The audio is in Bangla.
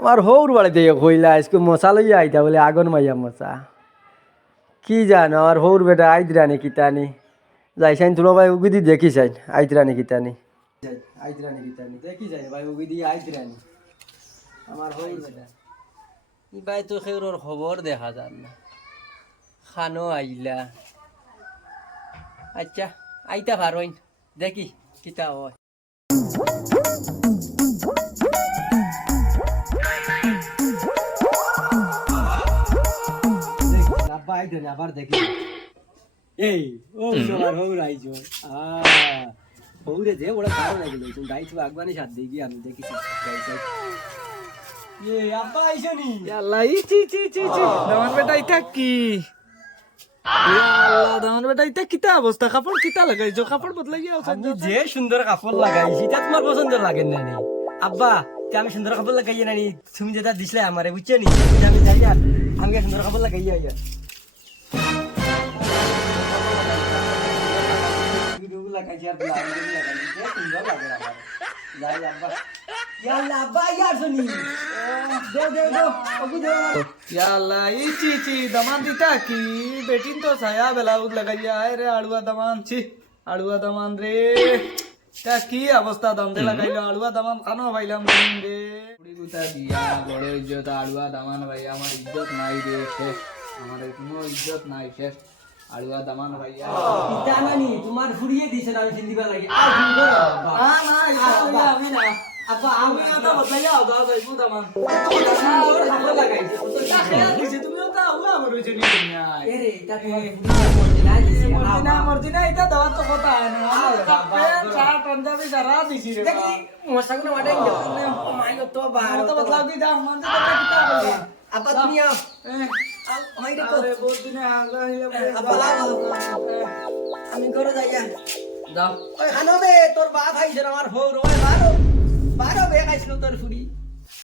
আমার হৌর বাড়িতে কইলা আজকে মশা লইয়া আইতা বলে আগুন মাইয়া মশা কি জানো আমার হৌর বেটা আইতরানি কিতানি যাইসাইন তুলো ভাই উগি দি দেখি সাইন আইতরানি কিতানি আইতরানি কিতানি দেখি যাই ভাই উগি দি আইতরানি আমার হৌর বেটা ই ভাই তো খেউরর খবর দেখা যান না খানো আইলা আচ্ছা আইতা পারইন দেখি কিতা হয় আবার দেখি এই ও সবার হৌ রাইছো হৌরে যে ওরা ভালো লাগলো তুমি গাইছো আগবানি সাথ দিয়ে গিয়ে আমি দেখেছি আব্বা আইসো নি আল্লাহ চি চি চি চি দামান বেটা ইটা কি আল্লাহ দামান বেটা ইটা কিতা অবস্থা কাপড় কিতা লাগাইছো কাপড় বদলাইয়া আমি যে সুন্দর কাপড় লাগাইছি তা তোমার পছন্দ লাগে না নি আব্বা আমি সুন্দর কাপড় লাগাইয়া নানি তুমি যেটা দিছিলে আমারে বুঝছো নি আমি যাই আর আমি সুন্দর কাপড় লাগাইয়া আইয়া লাগাইছি আর লাগাইছি সুন্দর লাগে আমার যাই আব্বা ইয়াল্লা আব্বা ইয়ার শুনি দে দে দে ওকে দে আল্লাহ চি চি দামান ইটা কি বেটিন তো ছায়া বেলাউদ লাগাইয়া আয় রে আড়ুয়া দামান ছি আড়ুয়া দামান রে তা কি অবস্থা দন্দে লাগাইলো আড়ুয়া দামান কানো পাইলাম দিন রে কুড়ি গুতা দিয়া বড় ইজ্জত আড়ুয়া দামান ভাই আমার ইজ্জত নাই রে শেষ আমার কোনো ইজ্জত নাই শেষ আড়ুয়া দামান ভাইয়া ইটা নানি তোমার ফুরিয়ে দিছেন আমি চিন্দিবা লাগি আর সুন্দর না আমি না আব্বা আমি তো বদলাইয়া দাও যাইবো দামান কাপড় লাগাইছি তুমিও তো আউলা আমার হইছে নি দুনিয়া এরে এটা তোমার ফুরিয়ে মরতে না দিছে মর্জিনা এটা দেওয়ার তো কথা হয় না চা পাঞ্জাবি সারা দিছি রে দেখি মশাগুলো মাটাই দাও ও মাই গড তো বার তো বদলাও দি দাও মান তো কিতা বলবো আব্বা তুমি আও আমাই দেখো আরে বহুত দিনে আগলা হইলা আব্বা লাগো আমি ঘরে যাইয়া দাও ওই হানো বে তোর বাপ আইছে আমার হৌ রয় বারো বারো বে খাইছিল তোর ফুরি